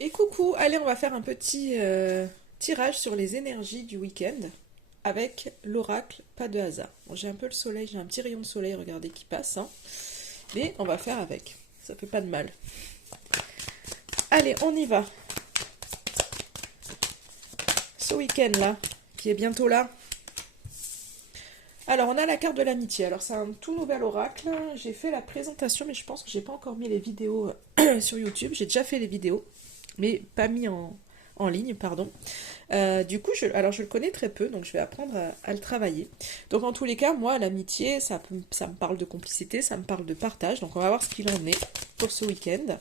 Et coucou, allez, on va faire un petit tirage sur les énergies du week-end avec l'oracle, pas de hasard. Bon, j'ai un peu le soleil, j'ai un petit rayon de soleil, regardez, qui passe, hein. Mais on va faire avec, ça fait pas de mal. Allez, on y va. Ce week-end-là, qui est bientôt là. Alors, on a la carte de l'amitié. Alors, c'est un tout nouvel oracle. J'ai fait la présentation, mais je pense que j'ai pas encore mis les vidéos sur YouTube. J'ai déjà fait les vidéos, mais pas mis en ligne, pardon. Du coup, alors je le connais très peu, donc je vais apprendre à le travailler. Donc en tous les cas, moi, l'amitié, ça me parle de complicité, ça me parle de partage. Donc on va voir ce qu'il en est pour ce week-end.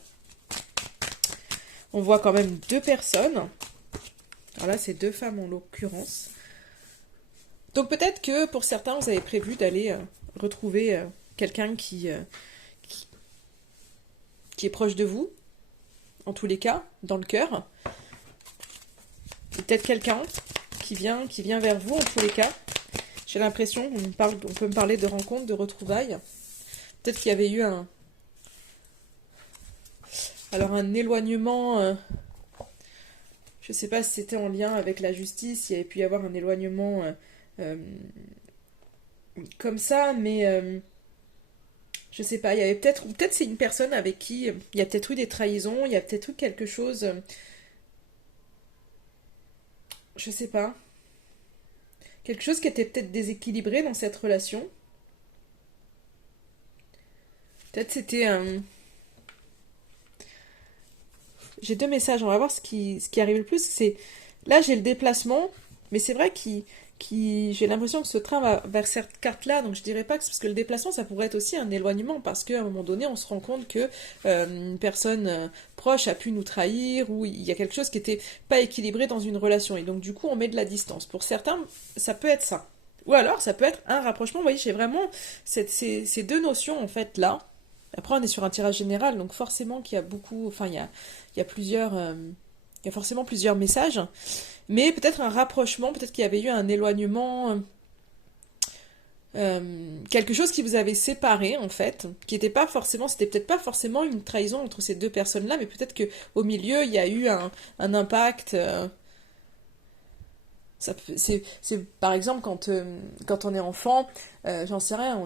On voit quand même deux personnes. Alors là, c'est deux femmes en l'occurrence. Donc peut-être que pour certains, vous avez prévu d'aller retrouver quelqu'un qui, qui est proche de vous, en tous les cas, dans le cœur. Peut-être quelqu'un qui vient vers vous, en tous les cas. J'ai l'impression, on peut me parler de rencontres, de retrouvailles. Peut-être qu'il y avait eu un éloignement. Je ne sais pas si c'était en lien avec la justice. Il y avait pu y avoir un éloignement euh, comme ça, mais je sais pas. Il y avait peut-être c'est une personne avec qui il y a peut-être eu des trahisons. Il y a peut-être eu quelque chose. Je sais pas. Quelque chose qui était peut-être déséquilibré dans cette relation. Peut-être c'était un. J'ai deux messages, on va voir ce qui arrive le plus. C'est là j'ai le déplacement, mais c'est vrai j'ai l'impression que ce train va vers cette carte-là, donc je dirais pas que c'est parce que le déplacement ça pourrait être aussi un éloignement, parce qu'à un moment donné on se rend compte que une personne proche a pu nous trahir, ou il y a quelque chose qui était pas équilibré dans une relation, et donc du coup on met de la distance. Pour certains, ça peut être ça. Ou alors ça peut être un rapprochement, vous voyez, j'ai vraiment ces deux notions en fait là. Après, on est sur un tirage général, donc forcément qu'il y a beaucoup, enfin, il y a plusieurs, il y a forcément plusieurs messages, mais peut-être un rapprochement, peut-être qu'il y avait eu un éloignement, quelque chose qui vous avait séparé en fait, qui n'était pas forcément, c'était peut-être pas forcément une trahison entre ces deux personnes-là, mais peut-être que au milieu il y a eu un impact. C'est par exemple quand on est enfant, j'en sais rien,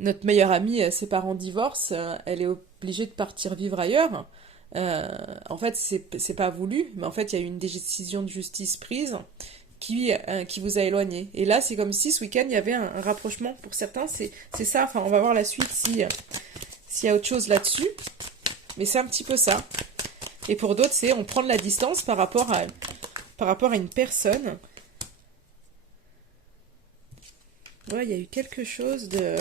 notre meilleure amie, ses parents divorcent, elle est obligée de partir vivre ailleurs. En fait, c'est pas voulu, mais en fait, il y a eu une décision de justice prise qui vous a éloigné. Et là, c'est comme si ce week-end, il y avait un rapprochement. Pour certains, c'est ça. Enfin, on va voir la suite s'il y a autre chose là-dessus. Mais c'est un petit peu ça. Et pour d'autres, c'est on prend de la distance par rapport à une personne. Ouais, il y a eu quelque chose de.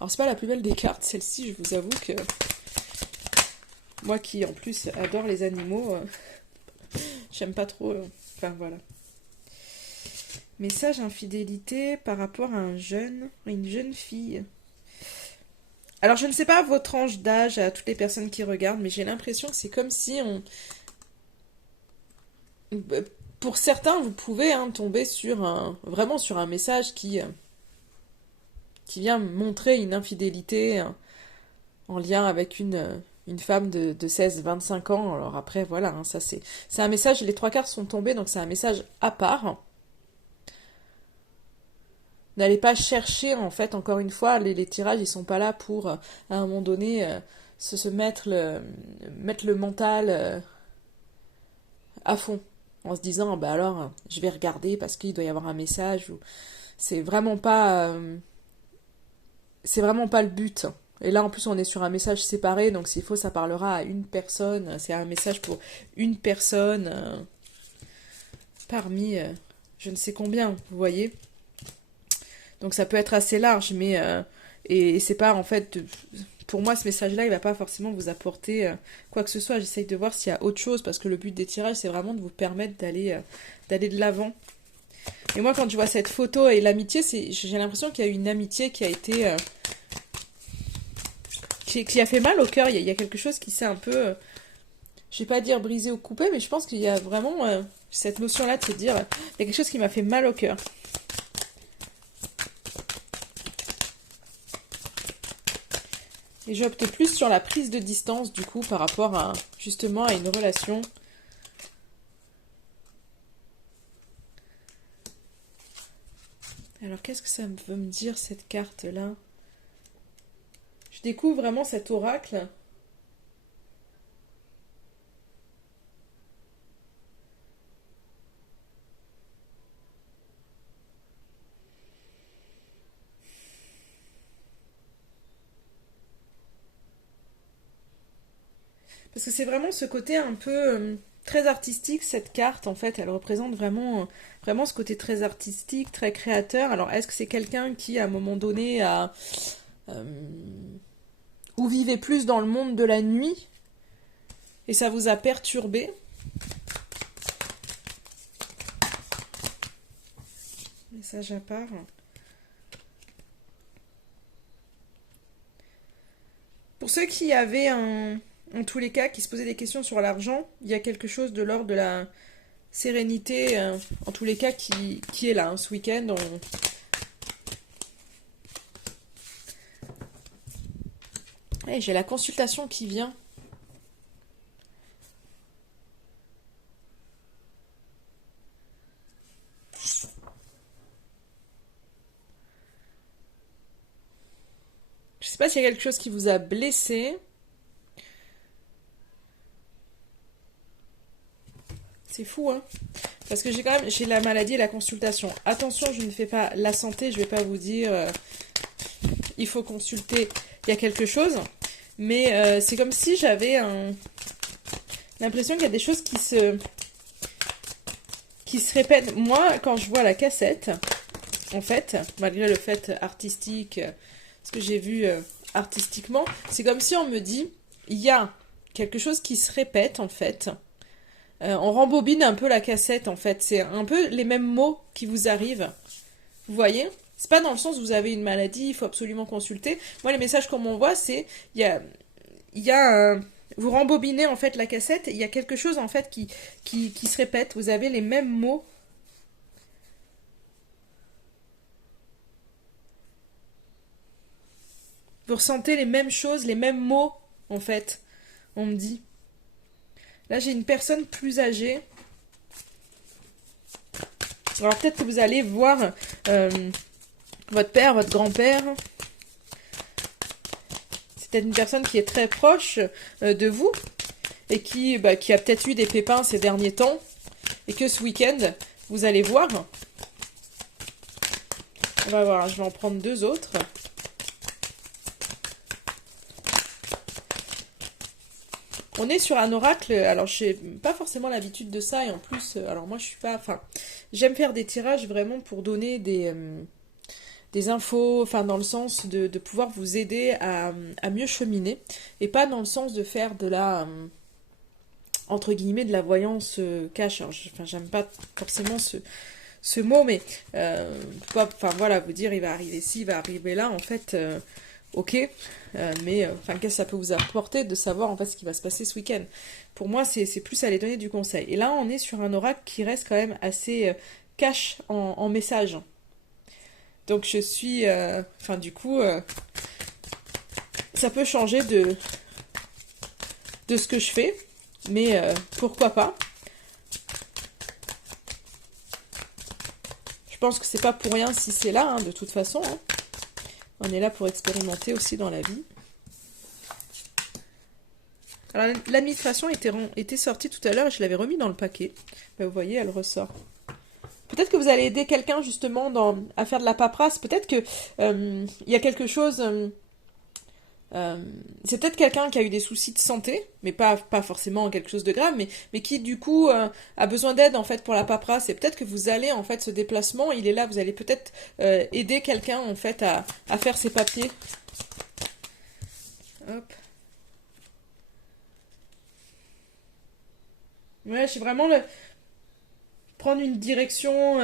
Alors, c'est pas la plus belle des cartes, celle-ci, je vous avoue que moi qui en plus adore les animaux, j'aime pas trop. Enfin voilà. Message infidélité par rapport à une jeune fille. Alors je ne sais pas votre tranche d'âge à toutes les personnes qui regardent, mais j'ai l'impression que c'est comme si on. Pour certains, vous pouvez tomber sur vraiment sur un message qui vient montrer une infidélité en lien avec une femme de 16-25 ans. Alors après, voilà, ça c'est un message, les trois cartes sont tombées, donc c'est un message à part. N'allez pas chercher, en fait, encore une fois, les tirages, ils sont pas là pour, à un moment donné, se mettre le mental à fond, en se disant, bah alors, je vais regarder parce qu'il doit y avoir un message. C'est vraiment pas, c'est vraiment pas le but. Et là, en plus, on est sur un message séparé, donc s'il faut, ça parlera à une personne. C'est un message pour une personne parmi je ne sais combien, vous voyez. Donc ça peut être assez large, mais et c'est pas en fait, pour moi ce message-là, il va pas forcément vous apporter quoi que ce soit. J'essaye de voir s'il y a autre chose, parce que le but des tirages, c'est vraiment de vous permettre d'aller de l'avant. Et moi, quand je vois cette photo et l'amitié, j'ai l'impression qu'il y a une amitié qui a été qui a fait mal au cœur. Il y a quelque chose qui s'est un peu, je vais pas dire brisé ou coupé, mais je pense qu'il y a vraiment cette notion-là de se dire, il y a quelque chose qui m'a fait mal au cœur. Et j'opte plus sur la prise de distance, du coup, par rapport à, justement, à une relation. Alors, qu'est-ce que ça veut me dire, cette carte-là? Je découvre vraiment cet oracle. Parce que c'est vraiment ce côté un peu très artistique, cette carte, en fait. Elle représente vraiment, vraiment ce côté très artistique, très créateur. Alors, est-ce que c'est quelqu'un qui, à un moment donné, a... euh, ou vivait plus dans le monde de la nuit et ça vous a perturbé? Message à part. Pour ceux qui avaient en tous les cas, qui se posaient des questions sur l'argent, il y a quelque chose de l'ordre de la sérénité, en tous les cas, qui est là, hein, ce week-end. Hey, j'ai la consultation qui vient. Je sais pas s'il y a quelque chose qui vous a blessé. C'est fou, hein? Parce que j'ai la maladie et la consultation. Attention, je ne fais pas la santé, je vais pas vous dire il faut consulter, il y a quelque chose. Mais c'est comme si j'avais l'impression qu'il y a des choses qui se répètent. Moi, quand je vois la cassette, en fait, malgré le fait artistique, ce que j'ai vu artistiquement, c'est comme si on me dit, il y a quelque chose qui se répète, en fait. On rembobine un peu la cassette, en fait. C'est un peu les mêmes mots qui vous arrivent. Vous voyez? C'est pas dans le sens où vous avez une maladie, il faut absolument consulter. Moi, les messages qu'on m'envoie, c'est... vous rembobinez, en fait, la cassette, et il y a quelque chose, en fait, qui se répète. Vous avez les mêmes mots. Vous ressentez les mêmes choses, les mêmes mots, en fait. On me dit. Là, j'ai une personne plus âgée. Alors, peut-être que vous allez voir votre père, votre grand-père. C'est peut-être une personne qui est très proche de vous et qui a peut-être eu des pépins ces derniers temps et que ce week-end, vous allez voir. On va voir, je vais en prendre deux autres. On est sur un oracle, alors je n'ai pas forcément l'habitude de ça, et en plus, alors moi je suis pas, enfin, j'aime faire des tirages vraiment pour donner des infos, enfin dans le sens de pouvoir vous aider à mieux cheminer, et pas dans le sens de faire de la, entre guillemets, de la voyance cash. Alors, enfin, j'aime pas forcément ce mot, mais enfin voilà, vous dire il va arriver ci, il va arriver là, en fait... ok, mais enfin, qu'est-ce que ça peut vous apporter de savoir en fait ce qui va se passer ce week-end? Pour moi, c'est plus aller donner du conseil. Et là, on est sur un oracle qui reste quand même assez cash en message. Donc je suis, enfin du coup, ça peut changer de ce que je fais, mais pourquoi pas? Je pense que c'est pas pour rien si c'est là, hein, de toute façon. Hein. On est là pour expérimenter aussi dans la vie. Alors, l'administration était sortie tout à l'heure et je l'avais remis dans le paquet. Ben, vous voyez, elle ressort. Peut-être que vous allez aider quelqu'un justement à faire de la paperasse. Peut-être que il y a quelque chose... c'est peut-être quelqu'un qui a eu des soucis de santé, mais pas forcément quelque chose de grave, mais qui du coup a besoin d'aide en fait pour la paperasse. Et peut-être que vous allez en fait ce déplacement, il est là, vous allez peut-être aider quelqu'un en fait à faire ses papiers. Hop. Ouais, j'ai vraiment prendre une direction,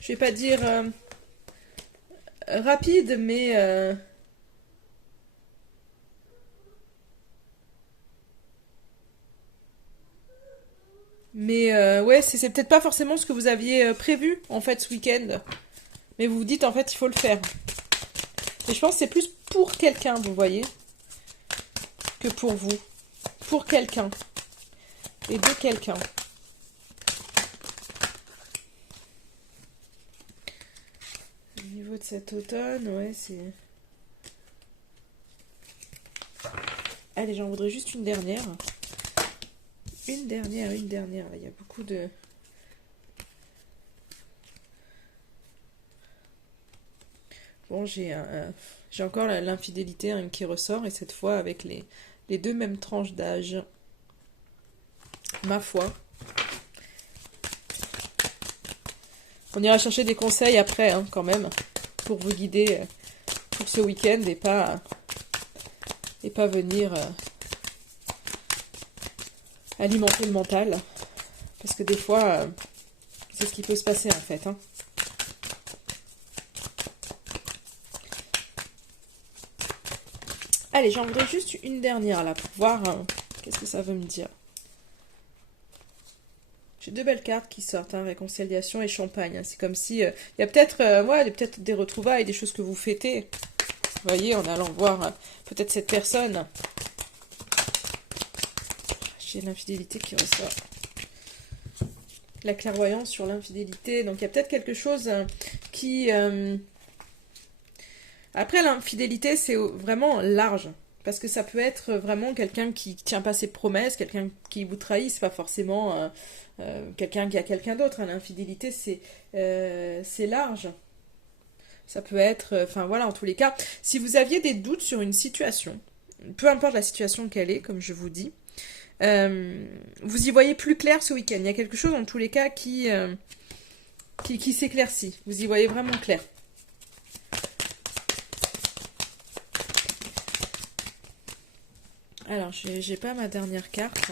je vais pas dire rapide, mais ouais, c'est peut-être pas forcément ce que vous aviez prévu en fait ce week-end. Mais vous vous dites en fait il faut le faire. Et je pense que c'est plus pour quelqu'un, vous voyez. que pour vous, pour quelqu'un et de quelqu'un. Au niveau de cet automne, ouais, c'est... Allez, j'en voudrais juste une dernière. Une dernière. Là, il y a beaucoup de... Bon, j'ai encore l'infidélité qui ressort, et cette fois avec les deux mêmes tranches d'âge. Ma foi. On ira chercher des conseils après, hein, quand même, pour vous guider pour ce week-end et pas venir alimenter le mental. Parce que des fois, c'est ce qui peut se passer en fait. Hein. Allez, j'en voudrais juste une dernière là pour voir qu'est-ce que ça veut me dire. J'ai deux belles cartes qui sortent, hein, réconciliation et champagne. Hein. C'est comme si il y a peut-être peut-être des retrouvailles, des choses que vous fêtez. Vous voyez, en allant voir peut-être cette personne. J'ai l'infidélité qui ressort. La clairvoyance sur l'infidélité. Donc il y a peut-être quelque chose qui... Après, l'infidélité, c'est vraiment large. Parce que ça peut être vraiment quelqu'un qui tient pas ses promesses, quelqu'un qui vous trahit, c'est pas forcément quelqu'un qui a quelqu'un d'autre. Hein. L'infidélité, c'est large. Ça peut être, enfin voilà, en tous les cas, si vous aviez des doutes sur une situation, peu importe la situation qu'elle est, comme je vous dis, vous y voyez plus clair ce week-end. Il y a quelque chose, en tous les cas, qui s'éclaircit. Vous y voyez vraiment clair. Alors, j'ai pas ma dernière carte.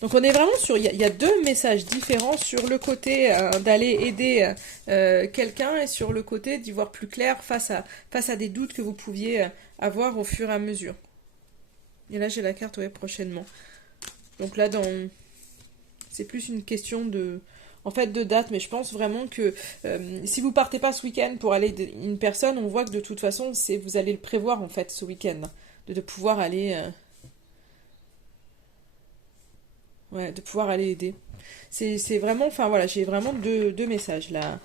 Donc, on est vraiment sur... Il y a deux messages différents sur le côté d'aller aider quelqu'un et sur le côté d'y voir plus clair face à des doutes que vous pouviez avoir au fur et à mesure. Et là, j'ai la carte, ouais, prochainement. Donc là, c'est plus une question de... En fait, de date, mais je pense vraiment que si vous partez pas ce week-end pour aller aider une personne, on voit que de toute façon, vous allez le prévoir, en fait, ce week-end. De pouvoir aller... de pouvoir aller aider. C'est vraiment... Enfin, voilà, j'ai vraiment deux messages, là.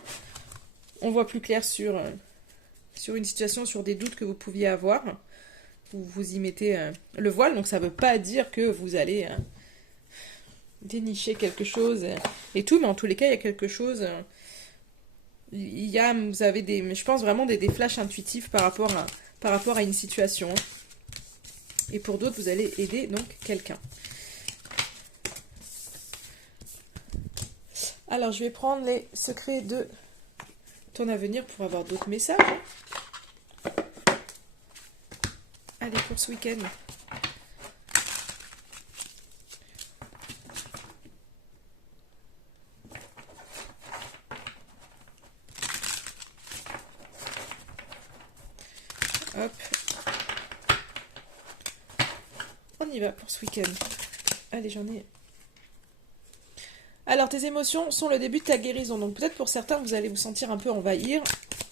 On voit plus clair sur une situation, sur des doutes que vous pouviez avoir. Vous y mettez le voile, donc ça veut pas dire que vous allez dénicher quelque chose et tout, mais en tous les cas, il y a quelque chose... vous avez je pense vraiment des flashs intuitifs par rapport à une situation. Et pour d'autres, vous allez aider donc quelqu'un. Alors, je vais prendre les secrets de ton avenir pour avoir d'autres messages. Allez, pour ce week-end. Hop. On y va pour ce week-end. Allez, j'en ai... Alors, tes émotions sont le début de ta guérison. Donc, peut-être pour certains, vous allez vous sentir un peu envahir.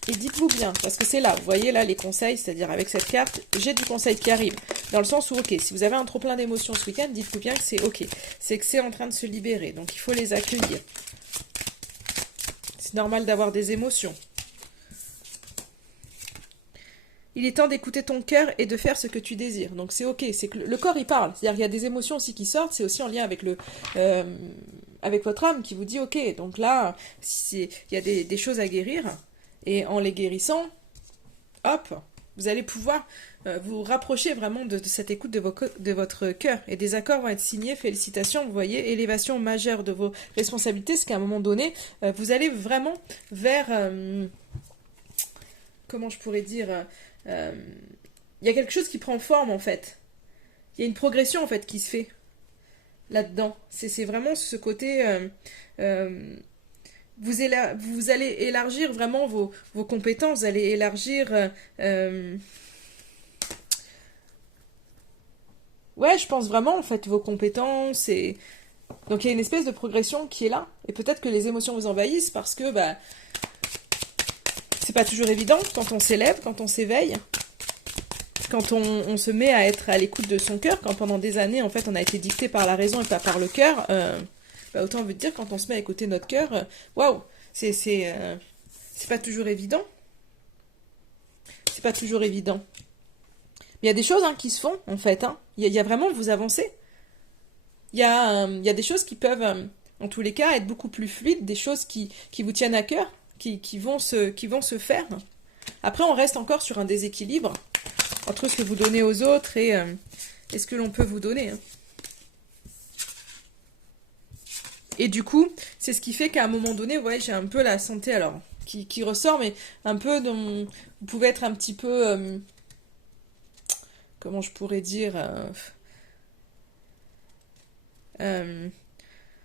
Et dites-vous bien, parce que c'est là, vous voyez là les conseils, c'est-à-dire avec cette carte, j'ai du conseil qui arrive. Dans le sens où, ok, si vous avez un trop plein d'émotions ce week-end, dites-vous bien que c'est ok. C'est que c'est en train de se libérer. Donc, il faut les accueillir. C'est normal d'avoir des émotions. Il est temps d'écouter ton cœur et de faire ce que tu désires. Donc c'est ok, c'est que le corps il parle. C'est-à-dire qu'il y a des émotions aussi qui sortent, c'est aussi en lien avec avec votre âme qui vous dit ok, donc là, il y a des choses à guérir, et en les guérissant, hop, vous allez pouvoir vous rapprocher vraiment de cette écoute de votre cœur. Et des accords vont être signés, félicitations, vous voyez, élévation majeure de vos responsabilités, c'est qu'à un moment donné, vous allez vraiment vers... comment je pourrais dire... il y a quelque chose qui prend forme en fait. Il y a une progression en fait qui se fait là-dedans. C'est vraiment ce côté... vous allez élargir vraiment vos compétences, vous allez élargir... ouais, je pense vraiment en fait vos compétences et... Donc il y a une espèce de progression qui est là. Et peut-être que les émotions vous envahissent parce que c'est pas toujours évident quand on s'élève, quand on s'éveille. quand on se met à être à l'écoute de son cœur, quand pendant des années, en fait, on a été dicté par la raison et pas par le cœur, bah, autant veut dire, quand on se met à écouter notre cœur, waouh, c'est pas toujours évident. C'est pas toujours évident. Mais il y a des choses hein, qui se font, en fait. Hein. Il y a vraiment, vous avancez. Il y a des choses qui peuvent, en tous les cas, être beaucoup plus fluides, des choses qui vous tiennent à cœur, qui vont se faire. Après, on reste encore sur un déséquilibre entre ce que vous donnez aux autres et ce que l'on peut vous donner. Hein. Et du coup, c'est ce qui fait qu'à un moment donné, vous voyez, j'ai un peu la santé, alors, qui ressort, mais un peu dont vous pouvez être un petit peu, comment je pourrais dire, euh,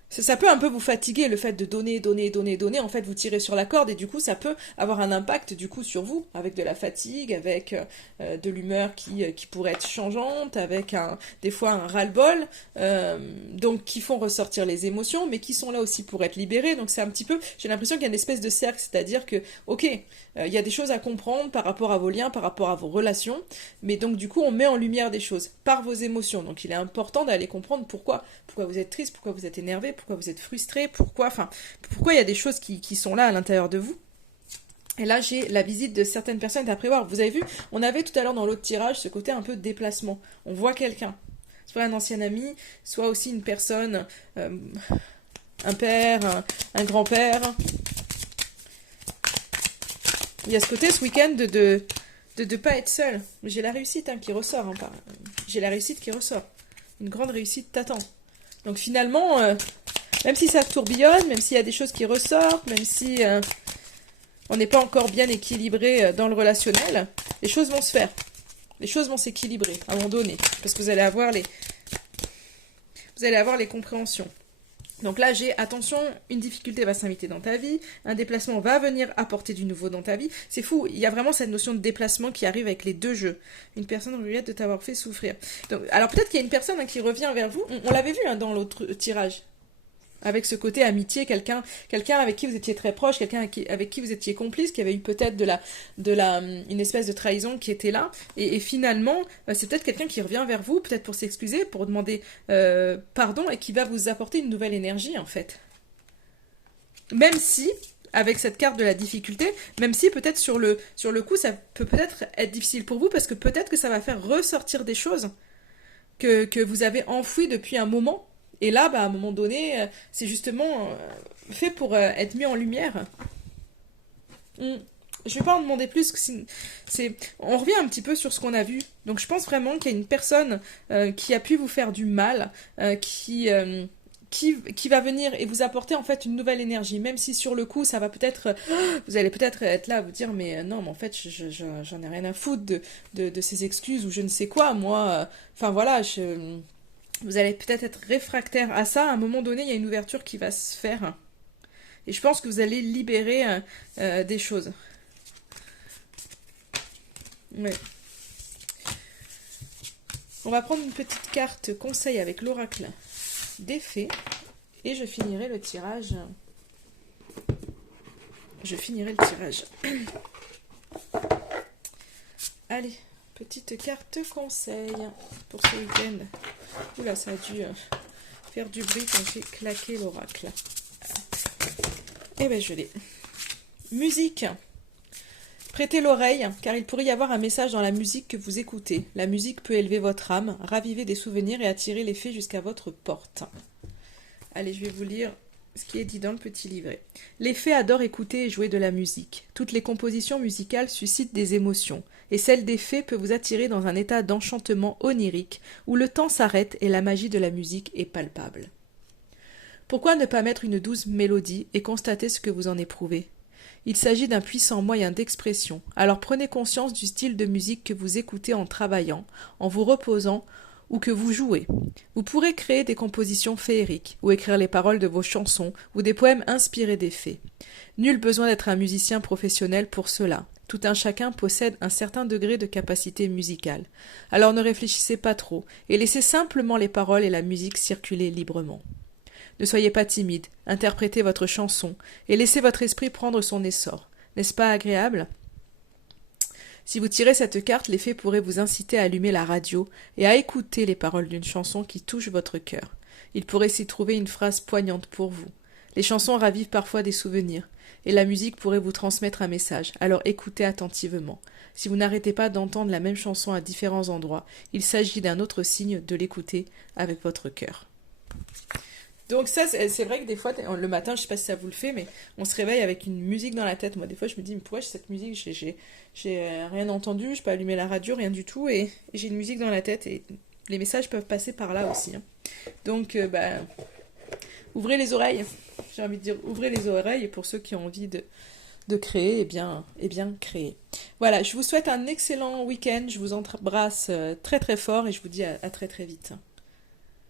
ça peut un peu vous fatiguer le fait de donner, donner, donner, donner. En fait, vous tirez sur la corde et du coup, ça peut avoir un impact du coup sur vous, avec de la fatigue, avec de l'humeur qui pourrait être changeante, avec des fois un ras-le-bol, donc qui font ressortir les émotions, mais qui sont là aussi pour être libérées. Donc c'est un petit peu, j'ai l'impression qu'il y a une espèce de cercle, c'est-à-dire que, ok, il y a des choses à comprendre par rapport à vos liens, par rapport à vos relations, mais donc du coup, on met en lumière des choses par vos émotions. Donc il est important d'aller comprendre pourquoi vous êtes triste, pourquoi vous êtes énervé, pourquoi vous êtes frustré, pourquoi il y a des choses qui sont là à l'intérieur de vous. Et là, j'ai la visite de certaines personnes à prévoir. Vous avez vu, on avait tout à l'heure dans l'autre tirage ce côté un peu de déplacement. On voit quelqu'un, soit un ancien ami, soit aussi une personne, un père, un grand-père. Il y a ce côté ce week-end de pas être seul. J'ai la réussite hein, qui ressort. Hein, j'ai la réussite qui ressort. Une grande réussite t'attend. Donc finalement, même si ça tourbillonne, même s'il y a des choses qui ressortent, même si on n'est pas encore bien équilibré dans le relationnel, les choses vont se faire. Les choses vont s'équilibrer à un moment donné. Parce que vous allez avoir les compréhensions. Donc là, j'ai, attention, une difficulté va s'inviter dans ta vie, un déplacement va venir apporter du nouveau dans ta vie. C'est fou, il y a vraiment cette notion de déplacement qui arrive avec les deux jeux. Une personne regrette de t'avoir fait souffrir. Donc, alors peut-être qu'il y a une personne hein, qui revient vers vous, on l'avait vu hein, dans l'autre tirage. Avec ce côté amitié, quelqu'un avec qui vous étiez très proche, quelqu'un avec qui vous étiez complice, qui avait eu peut-être une espèce de trahison qui était là, et finalement, c'est peut-être quelqu'un qui revient vers vous, peut-être pour s'excuser, pour demander pardon, et qui va vous apporter une nouvelle énergie, en fait. Même si, avec cette carte de la difficulté, même si peut-être sur le coup, ça peut peut-être être difficile pour vous, parce que peut-être que ça va faire ressortir des choses que vous avez enfouies depuis un moment. Et là, bah, à un moment donné, c'est justement fait pour être mis en lumière. Je ne vais pas en demander plus. On revient un petit peu sur ce qu'on a vu. Donc je pense vraiment qu'il y a une personne qui a pu vous faire du mal, qui va venir et vous apporter en fait une nouvelle énergie. Même si sur le coup, ça va peut-être... vous allez peut-être être là à vous dire, mais non, mais en fait, j'en ai rien à foutre de ces excuses ou je ne sais quoi. Moi, enfin voilà, vous allez peut-être être réfractaire à ça. À un moment donné, il y a une ouverture qui va se faire. Et je pense que vous allez libérer des choses. Ouais. On va prendre une petite carte conseil avec l'oracle des fées. Et je finirai le tirage. Allez. Petite carte conseil pour ce week-end. Oula, ça a dû faire du bruit quand j'ai claqué l'oracle. Eh ben, je l'ai. Musique. Prêtez l'oreille, car il pourrait y avoir un message dans la musique que vous écoutez. La musique peut élever votre âme, raviver des souvenirs et attirer les fées jusqu'à votre porte. Allez, je vais vous lire ce qui est dit dans le petit livret. Les fées adorent écouter et jouer de la musique. Toutes les compositions musicales suscitent des émotions, et celle des fées peut vous attirer dans un état d'enchantement onirique, où le temps s'arrête et la magie de la musique est palpable. Pourquoi ne pas mettre une douce mélodie et constater ce que vous en éprouvez ? Il s'agit d'un puissant moyen d'expression, alors prenez conscience du style de musique que vous écoutez en travaillant, en vous reposant, ou que vous jouez. Vous pourrez créer des compositions féeriques, ou écrire les paroles de vos chansons, ou des poèmes inspirés des fées. Nul besoin d'être un musicien professionnel pour cela. Tout un chacun possède un certain degré de capacité musicale. Alors ne réfléchissez pas trop, et laissez simplement les paroles et la musique circuler librement. Ne soyez pas timide, interprétez votre chanson, et laissez votre esprit prendre son essor. N'est-ce pas agréable ? Si vous tirez cette carte, l'effet pourrait vous inciter à allumer la radio et à écouter les paroles d'une chanson qui touche votre cœur. Il pourrait s'y trouver une phrase poignante pour vous. Les chansons ravivent parfois des souvenirs, et la musique pourrait vous transmettre un message, alors écoutez attentivement. Si vous n'arrêtez pas d'entendre la même chanson à différents endroits, il s'agit d'un autre signe de l'écouter avec votre cœur. Donc ça, c'est vrai que des fois, le matin, je sais pas si ça vous le fait, mais on se réveille avec une musique dans la tête. Moi, des fois, je me dis, mais pourquoi j'ai cette musique? J'ai rien entendu, je peux allumer la radio, rien du tout, et j'ai une musique dans la tête, et les messages peuvent passer par là aussi, hein. Donc, ouvrez les oreilles. J'ai envie de dire, ouvrez les oreilles, et pour ceux qui ont envie de créer, eh bien, créer. Voilà, je vous souhaite un excellent week-end, je vous embrasse très très fort, et je vous dis à très très vite.